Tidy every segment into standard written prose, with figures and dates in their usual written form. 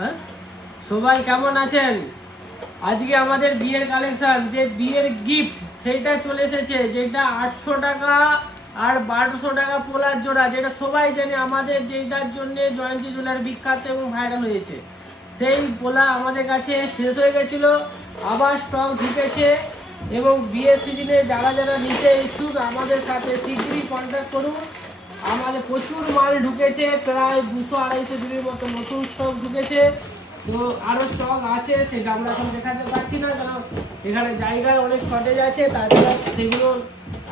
হ্যাঁ, সবাই কেমন আছেন? আজকে আমাদের বিয়ের কালেকশন, যে বিয়ের গিফট সেটা চলে এসেছে, যেটা 800 টাকা আর 1200 টাকা পোলার জোড়া, যেটা সবাই জানে আমাদের যেটার জন্য জয়ন্তী জুয়েলার বিখ্যাত এবং ভাইরাল হয়েছে। সেই পোলা আমাদের কাছে শেষ হয়ে গেছিল, আবার স্টক ঢুকেছে। এবং বিয়ের সিজনে যারা যারা নিতে ইচ্ছুক আমাদের সাথে শীঘ্রই কন্ট্যাক্ট করুন। আমাদের প্রচুর মাল ঢুকেছে, প্রায় 200-250 জুড়ির মতো নতুন স্টক ঢুকেছে। তো আরো স্টক আছে, সেটা আমরা এখন দেখাতে পারছি না, কারণ এখানে জায়গার অনেক শর্টেজ আছে। তাছাড়া সেগুলো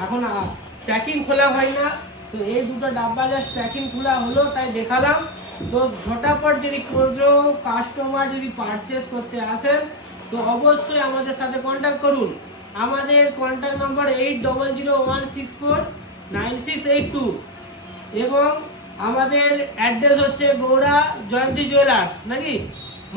এখন প্যাকিং খোলা হয় না। তো এই দুটো ডাব্বা জাস্ট প্যাকিং খোলা হলো, তাই দেখালাম। তো ঝটাপট যদি কোনো কাস্টমার যদি পারচেস করতে আসেন তো অবশ্যই আমাদের সাথে কন্ট্যাক্ট করুন। আমাদের কন্ট্যাক্ট নম্বর 8001649682 এবং আমাদের অ্যাড্রেস হচ্ছে গৌড়া জয়ন্তী জুয়েলার্স, নাকি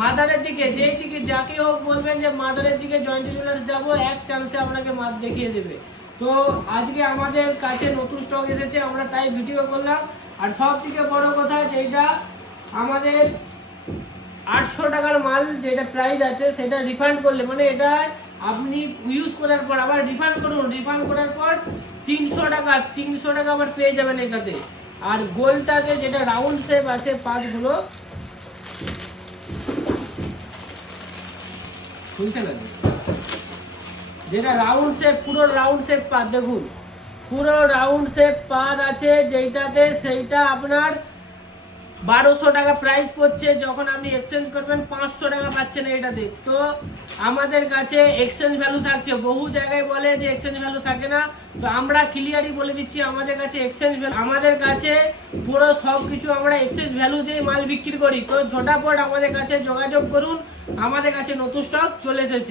মাদারের দিকে, যেই দিকে যাকে হোক বলবেন যে মাদারের দিকে জয়ন্তী জুয়েলার্স যাবো, এক চান্সে আপনাকে মাদ দেখিয়ে দেবে। তো আজকে আমাদের কাছে নতুন স্টক এসেছে, আমরা তাই ভিডিও করলাম। আর সব থেকে বড় কথা, যেটা আমাদের 800 টাকার মাল যেটা প্রাইস আছে সেটা রিফান্ড করলে, মানে এটা আপনি ইউজ করার পর আবার রিফান্ড করুন, রিফান্ড করার পর 300 টাকা আবার পেয়ে যাবেন এটাতে। আর গোলটাতে যেটা রাউন্ড শেপ আছে পাঁচগুলো, শুনছেন না, যেটা রাউন্ড শেপ, পুরো রাউন্ড শেপ পাত, দেখুন পুরো রাউন্ড শেপ পাত আছে যেইটাতে, সেইটা আপনার 1200 টাকা প্রাইস পড়ছে। যখন আপনি এক্সচেঞ্জ করবেন 500 টাকা পাচ্ছেন এটাতে। তো আমাদের কাছে এক্সচেঞ্জ ভ্যালু থাকছে, বহু জায়গায় বলে যে এক্সচেঞ্জ ভ্যালু থাকে না, তো আমরা ক্লিয়ারই বলে দিচ্ছি আমাদের কাছে এক্সচেঞ্জ ভ্যালু, আমাদের কাছে পুরো সবকিছু আমরা এক্সচেঞ্জ ভ্যালু দিয়ে মাল বিক্রি করি। তো ঝটাপট আমাদের কাছে যোগাযোগ করুন, আমাদের কাছে নতুন স্টক চলে এসেছে।